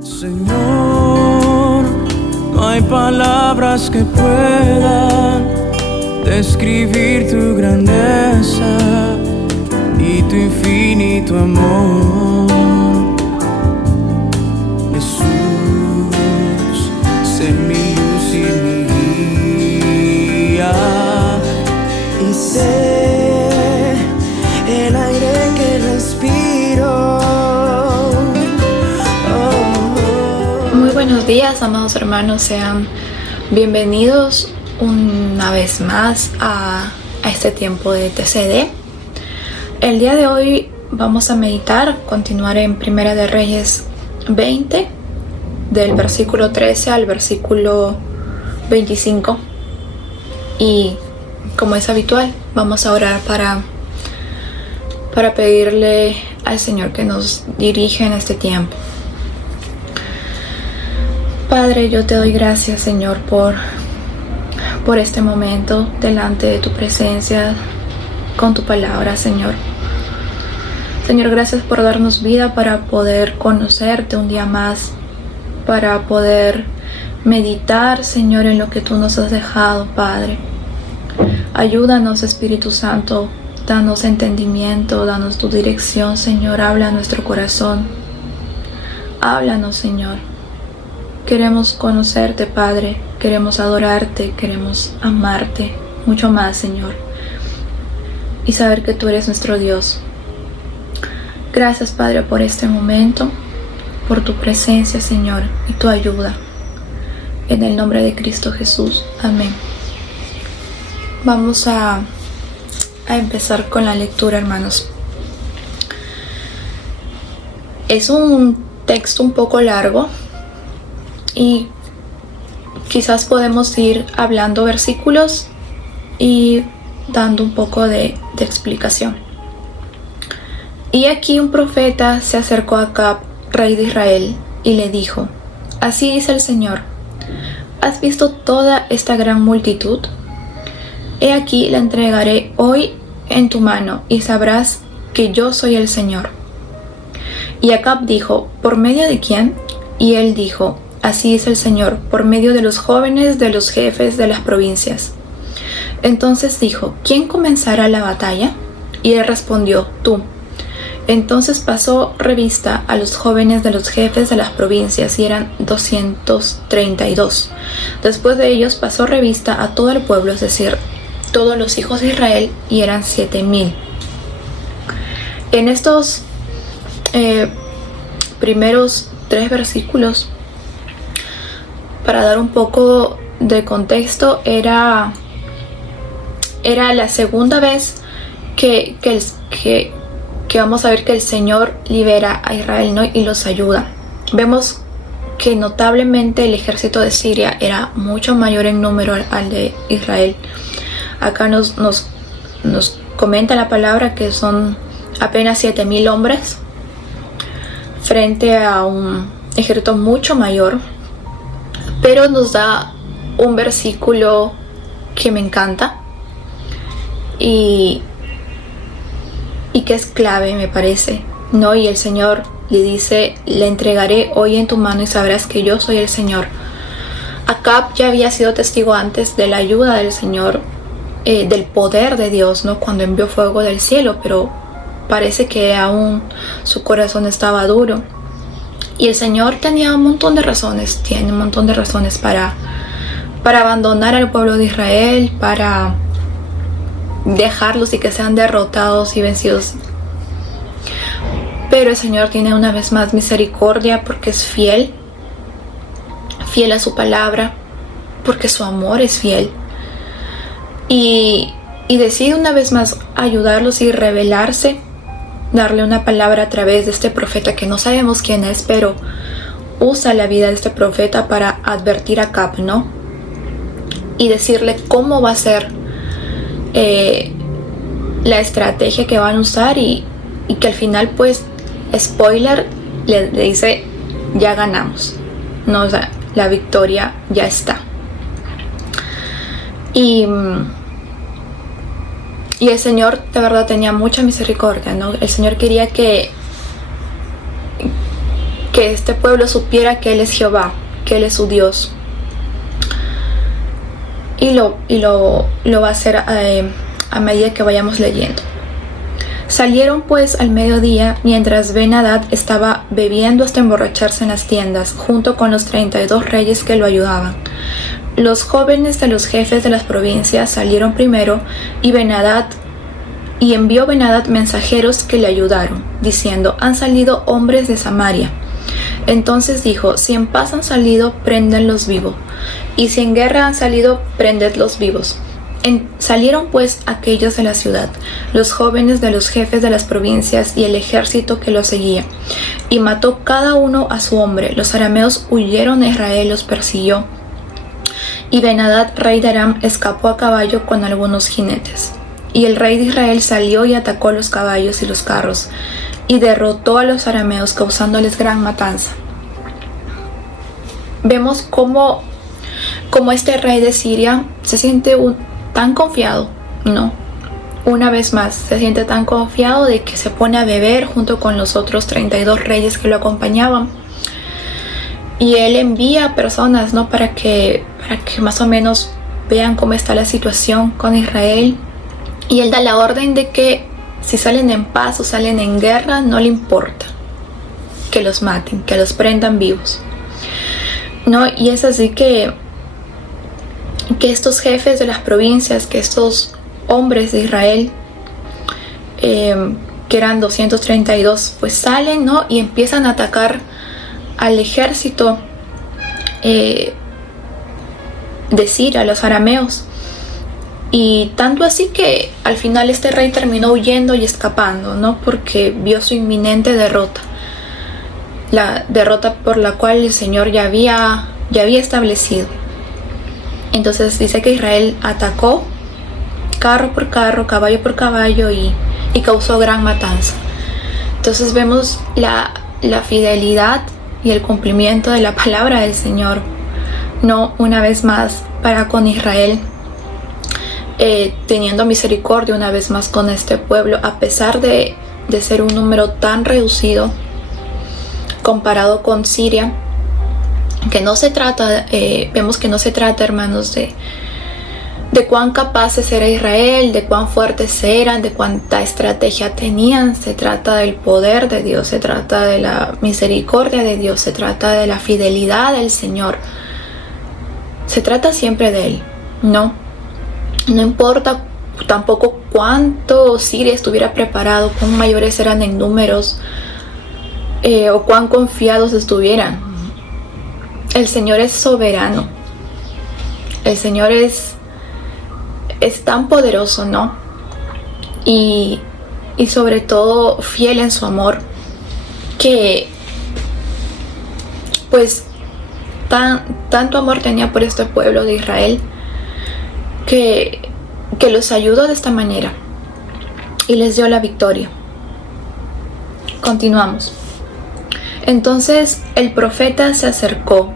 Señor, no hay palabras que puedan describir tu grandeza y tu infinito amor. Jesús, sé mi luz y mi guía, y sé el aire que respiro. Muy buenos días, amados hermanos, sean bienvenidos una vez más a este tiempo de TCD. El día de hoy vamos a meditar, continuar en Primera de Reyes 20, del versículo 13 al versículo 25. Y como es habitual, vamos a orar para pedirle al Señor que nos dirija en este tiempo. Padre, yo te doy gracias, Señor, por este momento delante de tu presencia con tu palabra, Señor. Señor, gracias por darnos vida para poder conocerte un día más, para poder meditar, Señor, en lo que tú nos has dejado, Padre. Ayúdanos, Espíritu Santo, danos entendimiento, danos tu dirección, Señor, habla a nuestro corazón. Háblanos, Señor. Queremos conocerte, Padre, queremos adorarte, queremos amarte mucho más, Señor, y saber que tú eres nuestro Dios. Gracias, Padre, por este momento, por tu presencia, Señor, y tu ayuda. En el nombre de Cristo Jesús. Amén. Vamos a empezar con la lectura, hermanos. Es un texto un poco largo y quizás podemos ir hablando versículos y dando un poco de explicación. Y aquí un profeta se acercó a Acab, rey de Israel, y le dijo: Así dice el Señor, ¿has visto toda esta gran multitud? He aquí la entregaré hoy en tu mano, y sabrás que yo soy el Señor. Y Acab dijo: ¿Por medio de quién? Y él dijo: Así dice el Señor, por medio de los jóvenes de los jefes de las provincias. Entonces dijo: ¿Quién comenzará la batalla? Y él respondió: Tú. Entonces pasó revista a los jóvenes de los jefes de las provincias, y eran 232. Después de ellos pasó revista a todo el pueblo, es decir, todos los hijos de Israel, y eran 7,000. En estos primeros 3 versículos, para dar un poco de contexto, era la segunda vez que vamos a ver que el Señor libera a Israel, ¿no? Y los ayuda. Vemos que notablemente el ejército de Siria era mucho mayor en número al de Israel. Acá nos comenta la palabra que son apenas 7,000 hombres frente a un ejército mucho mayor. Pero nos da un versículo que me encanta y que es clave, me parece, ¿no? Y el Señor le dice: la entregaré hoy en tu mano y sabrás que yo soy el Señor. Acab ya había sido testigo antes de la ayuda del Señor, del poder de Dios, ¿no? Cuando envió fuego del cielo, pero parece que aún su corazón estaba duro. Y el Señor tenía un montón de razones, tiene un montón de razones para abandonar al pueblo de Israel, para dejarlos y que sean derrotados y vencidos. Pero el Señor tiene una vez más misericordia porque es fiel a su palabra, porque su amor es fiel. Y decide una vez más ayudarlos y revelarse, darle una palabra a través de este profeta que no sabemos quién es, pero usa la vida de este profeta para advertir a Acab, ¿no? Y decirle cómo va a ser la estrategia que van a usar y que al final, pues, spoiler, le dice: ya ganamos, ¿no? O sea, la victoria ya está. Y el Señor de verdad tenía mucha misericordia, ¿no? El Señor quería que que este pueblo supiera que Él es Jehová, que Él es su Dios. Y lo va a hacer a medida que vayamos leyendo. Salieron pues al mediodía, mientras Ben-Hadad estaba bebiendo hasta emborracharse en las tiendas, junto con los 32 reyes que lo ayudaban. Los jóvenes de los jefes de las provincias salieron primero, y envió Ben-Hadad mensajeros que le ayudaron, diciendo: han salido hombres de Samaria. Entonces dijo: si en paz han salido, préndenlos vivos, y si en guerra han salido, prendedlos vivos. Salieron pues aquellos de la ciudad, los jóvenes de los jefes de las provincias y el ejército que los seguía, y mató cada uno a su hombre. Los arameos huyeron a Israel, los persiguió, y Ben-Hadad, rey de Aram, escapó a caballo con algunos jinetes. Y el rey de Israel salió y atacó los caballos y los carros, y derrotó a los arameos, causándoles gran matanza. Vemos cómo este rey de Siria se siente tan confiado, ¿no? Una vez más, se siente tan confiado de que se pone a beber junto con los otros 32 reyes que lo acompañaban. Y él envía personas, ¿no? Para que más o menos vean cómo está la situación con Israel. Y él da la orden de que si salen en paz o salen en guerra, no le importa que los maten, que los prendan vivos, ¿no? Y es así que estos jefes de las provincias, que estos hombres de Israel, que eran 232, pues salen, ¿no? Y empiezan a atacar al ejército de Siria, los arameos. Y tanto así que al final este rey terminó huyendo y escapando, ¿no? Porque vio su inminente derrota. La derrota por la cual el Señor ya había establecido. Entonces dice que Israel atacó carro por carro, caballo por caballo, y causó gran matanza. Entonces vemos la fidelidad y el cumplimiento de la palabra del Señor, no una vez más para con Israel, teniendo misericordia una vez más con este pueblo, a pesar de ser un número tan reducido comparado con Siria. Que no se trata, vemos que no se trata, hermanos, de cuán capaces era Israel, de cuán fuertes eran, de cuánta estrategia tenían. Se trata del poder de Dios, se trata de la misericordia de Dios, se trata de la fidelidad del Señor. Se trata siempre de Él, ¿no? No importa tampoco cuánto Siria estuviera preparado, cuán mayores eran en números, o cuán confiados estuvieran. El Señor es soberano. El Señor es tan poderoso, ¿no? Y sobre todo fiel en su amor, que pues tanto amor tenía por este pueblo de Israel, que los ayudó de esta manera y les dio la victoria. Continuamos. Entonces el profeta se acercó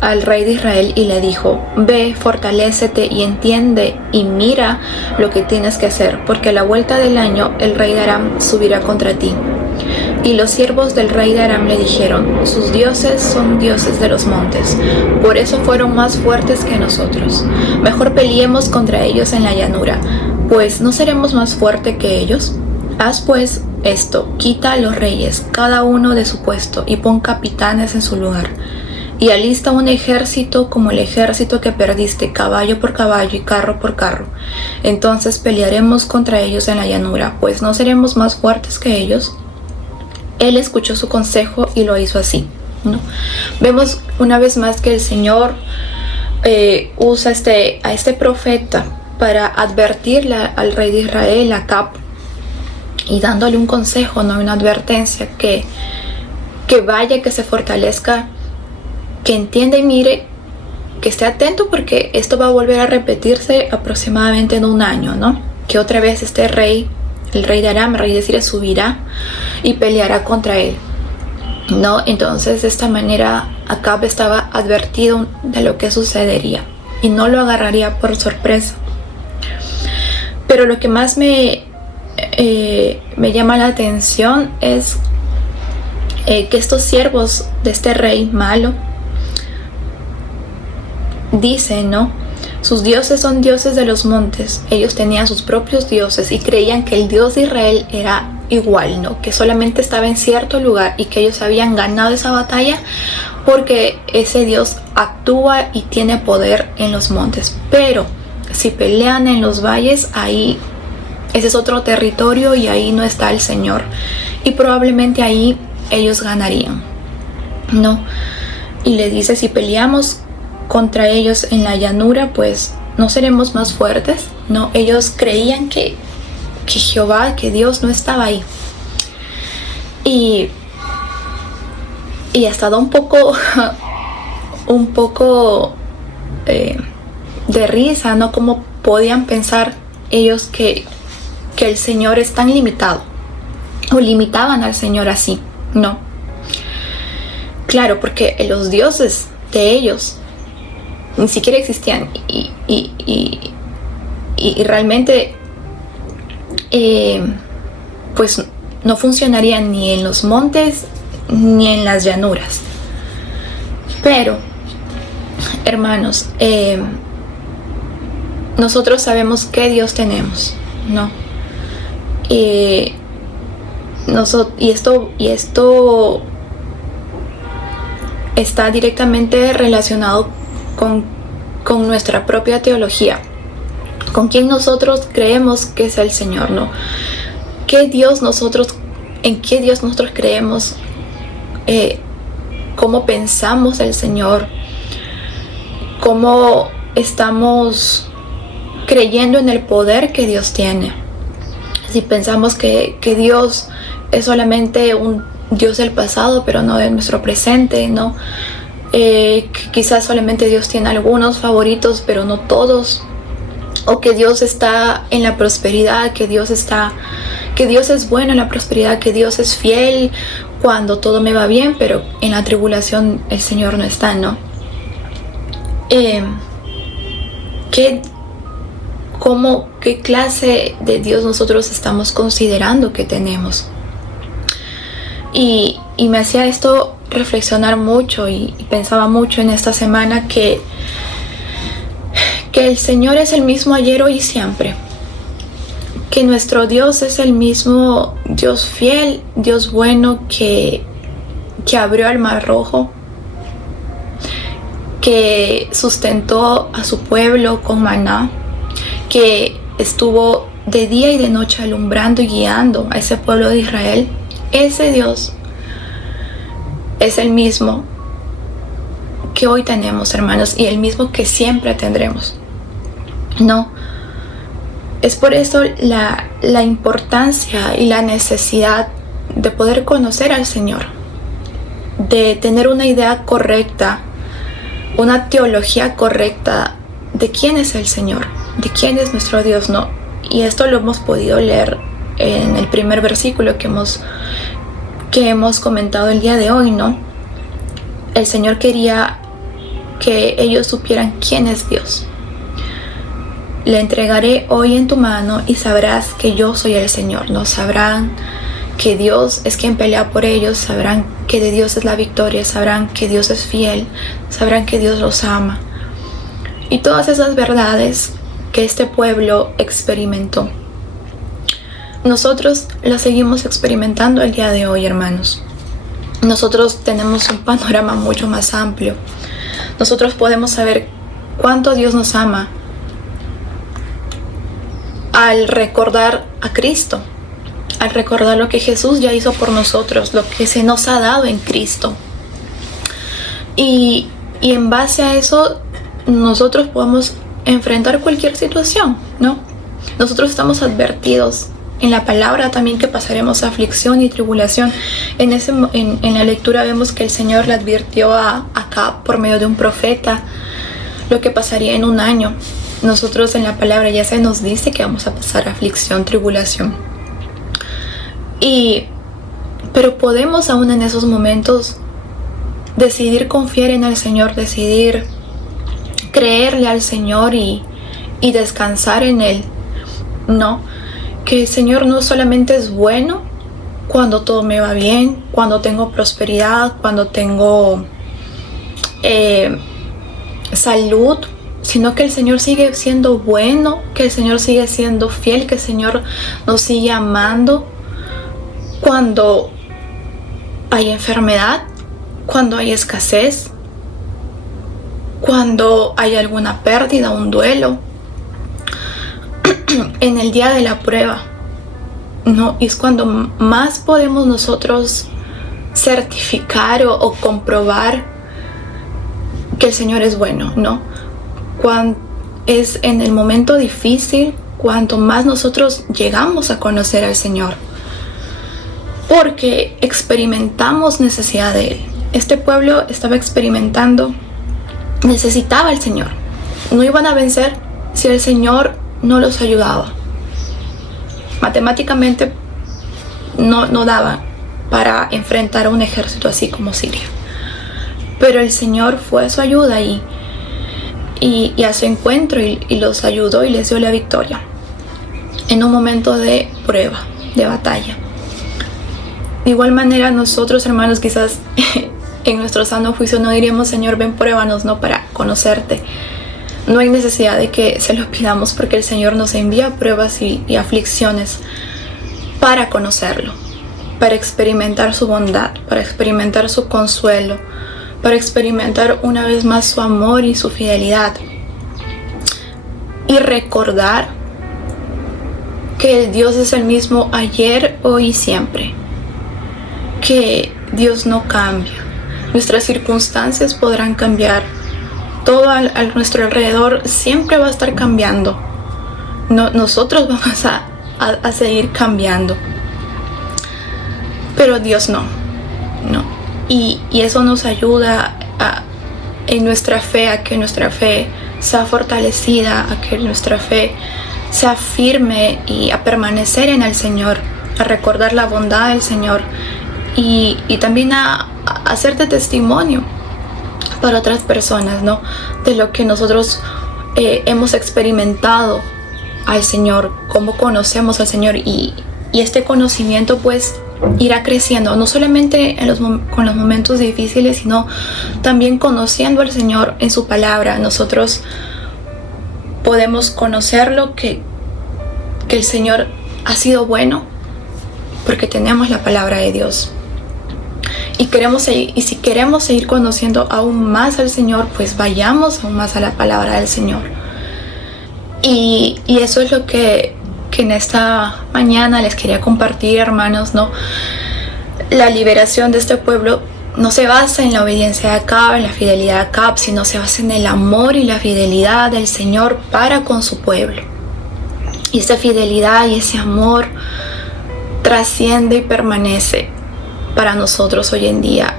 al rey de Israel y le dijo: ve, fortalécete y entiende y mira lo que tienes que hacer, porque a la vuelta del año el rey de Aram subirá contra ti. Y los siervos del rey de Aram le dijeron: sus dioses son dioses de los montes, por eso fueron más fuertes que nosotros. Mejor peleemos contra ellos en la llanura, pues ¿no seremos más fuertes que ellos? Haz pues esto: quita a los reyes, cada uno de su puesto, y pon capitanes en su lugar. Y alista un ejército como el ejército que perdiste, caballo por caballo y carro por carro. Entonces pelearemos contra ellos en la llanura, pues ¿no seremos más fuertes que ellos? Él escuchó su consejo y lo hizo así, ¿no? Vemos una vez más que el Señor usa a este profeta para advertirle al rey de Israel, a Acab, y dándole un consejo, ¿no? Una advertencia, que vaya, que se fortalezca, que entienda y mire, que esté atento, porque esto va a volver a repetirse aproximadamente en un año, ¿no? Que otra vez este rey, el rey de Aram, el rey de Siria, subirá y peleará contra él, ¿no? Entonces de esta manera Acab estaba advertido de lo que sucedería y no lo agarraría por sorpresa. Pero lo que más me llama la atención es que estos siervos de este rey malo dicen, ¿no? Sus dioses son dioses de los montes. Ellos tenían sus propios dioses y creían que el Dios de Israel era igual, ¿no? Que solamente estaba en cierto lugar y que ellos habían ganado esa batalla porque ese Dios actúa y tiene poder en los montes. Pero si pelean en los valles, ahí ese es otro territorio y ahí no está el Señor. Y probablemente ahí ellos ganarían, ¿no? Y les dice, si peleamos contra ellos en la llanura, pues no seremos más fuertes, ¿no? Ellos creían que Jehová, que Dios no estaba ahí. Y hasta da un poco de risa, ¿no? Cómo podían pensar ellos que el Señor es tan limitado, o limitaban al Señor así, ¿no? Claro, porque los dioses de ellos ni siquiera existían y realmente pues no funcionarían ni en los montes ni en las llanuras. Pero, hermanos, nosotros sabemos qué Dios tenemos, ¿no? Y esto está directamente relacionado con nuestra propia teología, con quién nosotros creemos que es el Señor, ¿no? ¿En qué Dios nosotros creemos? ¿Cómo pensamos el Señor? ¿Cómo estamos creyendo en el poder que Dios tiene? Si pensamos que Dios es solamente un Dios del pasado, pero no de nuestro presente, ¿no? Quizás solamente Dios tiene algunos favoritos, pero no todos. O que Dios está en la prosperidad, que Dios es bueno en la prosperidad, que Dios es fiel cuando todo me va bien, pero en la tribulación el Señor no está, ¿no? ¿Qué clase de Dios nosotros estamos considerando que tenemos? Y me hacía esto reflexionar mucho y pensaba mucho en esta semana que el Señor es el mismo ayer, hoy y siempre. Que nuestro Dios es el mismo Dios fiel, Dios bueno que abrió el mar rojo, que sustentó a su pueblo con maná, que estuvo de día y de noche alumbrando y guiando a ese pueblo de Israel. Ese Dios es el mismo que hoy tenemos, hermanos, y el mismo que siempre tendremos, ¿no? Es por eso la importancia y la necesidad de poder conocer al Señor, de tener una idea correcta, una teología correcta de quién es el Señor, de quién es nuestro Dios, ¿no? Y esto lo hemos podido leer en el primer versículo que hemos comentado el día de hoy, ¿no? El Señor quería que ellos supieran quién es Dios. Le entregaré hoy en tu mano y sabrás que yo soy el Señor, ¿no? Sabrán que Dios es quien pelea por ellos, sabrán que de Dios es la victoria, sabrán que Dios es fiel, sabrán que Dios los ama. Y todas esas verdades que este pueblo experimentó, nosotros las seguimos experimentando el día de hoy, hermanos. Nosotros tenemos un panorama mucho más amplio. Nosotros podemos saber cuánto Dios nos ama al recordar a Cristo, al recordar lo que Jesús ya hizo por nosotros, lo que se nos ha dado en Cristo. Y en base a eso, nosotros podemos enfrentar cualquier situación, ¿no? Nosotros estamos advertidos en la palabra también que pasaremos aflicción y tribulación. En la lectura vemos que el Señor le advirtió a Acab por medio de un profeta lo que pasaría en un año. Nosotros en la palabra ya se nos dice que vamos a pasar aflicción, tribulación. Pero podemos aún en esos momentos decidir confiar en el Señor, decidir creerle al Señor y descansar en Él, ¿no? Que el Señor no solamente es bueno, cuando todo me va bien, cuando tengo prosperidad, cuando tengo salud, sino que el Señor sigue siendo bueno, que el Señor sigue siendo fiel, que el Señor nos sigue amando cuando hay enfermedad, cuando hay escasez, cuando hay alguna pérdida, un duelo, en el día de la prueba, ¿no? Y es cuando más podemos nosotros certificar o comprobar que el Señor es bueno, ¿no? Cuando es en el momento difícil, cuanto más nosotros llegamos a conocer al Señor, porque experimentamos necesidad de Él. Este pueblo estaba experimentando, necesitaba al Señor. No iban a vencer si el Señor no los ayudaba. Matemáticamente no daba para enfrentar a un ejército así como Siria. Pero el Señor fue a su ayuda y a su encuentro y los ayudó y les dio la victoria en un momento de prueba, de batalla. De igual manera nosotros, hermanos, quizás en nuestro sano juicio no diríamos: Señor, ven, pruébanos, no, para conocerte. No hay necesidad de que se lo pidamos, porque el Señor nos envía pruebas y aflicciones para conocerlo, para experimentar su bondad, para experimentar su consuelo, para experimentar una vez más su amor y su fidelidad. Y recordar que Dios es el mismo ayer, hoy y siempre. Que Dios no cambia. Nuestras circunstancias podrán cambiar. Todo a nuestro alrededor siempre va a estar cambiando. Nosotros vamos a seguir cambiando. Pero Dios no. Y eso nos ayuda en nuestra fe, a que nuestra fe sea fortalecida, a que nuestra fe sea firme y a permanecer en el Señor, a recordar la bondad del Señor y también a hacerte testimonio para otras personas, ¿no? De lo que nosotros hemos experimentado al Señor, cómo conocemos al Señor y este conocimiento pues irá creciendo, no solamente con los momentos difíciles, sino también conociendo al Señor en su palabra. Nosotros podemos conocerlo, que el Señor ha sido bueno, porque tenemos la palabra de Dios. Y si queremos seguir conociendo aún más al Señor, pues vayamos aún más a la palabra del Señor. Y eso es lo que en esta mañana les quería compartir, hermanos, ¿no? La liberación de este pueblo no se basa en la obediencia de Acab, en la fidelidad de Acab, sino se basa en el amor y la fidelidad del Señor para con su pueblo. Y esa fidelidad y ese amor trasciende y permanece para nosotros hoy en día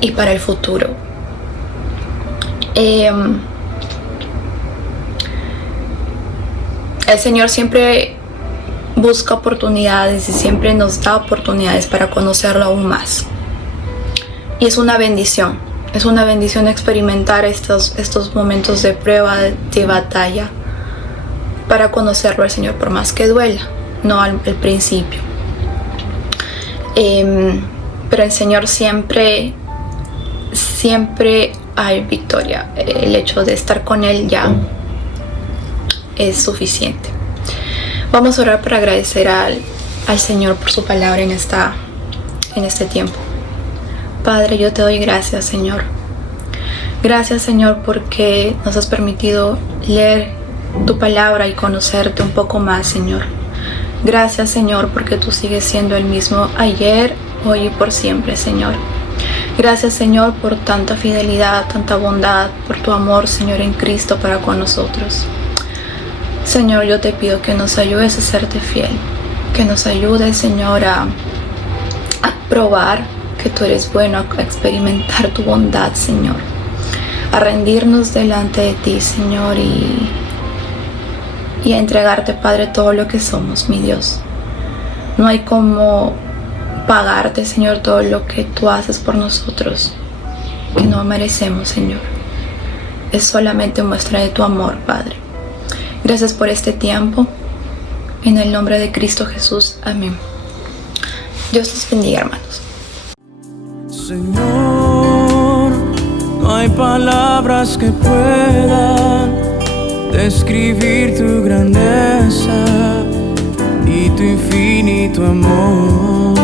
y para el futuro. El Señor siempre busca oportunidades y siempre nos da oportunidades para conocerlo aún más. Y es una bendición experimentar estos momentos de prueba, de batalla, para conocerlo al Señor, por más que duela, no al principio. Pero el Señor siempre hay victoria. El hecho de estar con Él ya es suficiente. Vamos a orar para agradecer al Señor por su palabra en este tiempo. Padre, yo te doy gracias, Señor. Gracias, Señor, porque nos has permitido leer tu palabra y conocerte un poco más, Señor. Gracias, Señor, porque tú sigues siendo el mismo ayer, hoy y por siempre, Señor. Gracias, Señor, por tanta fidelidad, tanta bondad, por tu amor, Señor, en Cristo para con nosotros. Señor, yo te pido que nos ayudes a serte fiel, que nos ayudes, Señor, a probar que tú eres bueno, a experimentar tu bondad, Señor, a rendirnos delante de ti, Señor, y a entregarte, Padre, todo lo que somos, mi Dios. No hay cómo pagarte, Señor, todo lo que tú haces por nosotros, que no merecemos, Señor. Es solamente muestra de tu amor, Padre. Gracias por este tiempo. En el nombre de Cristo Jesús. Amén. Dios los bendiga, hermanos. Señor, no hay palabras que puedan describir tu grandeza y tu infinito amor.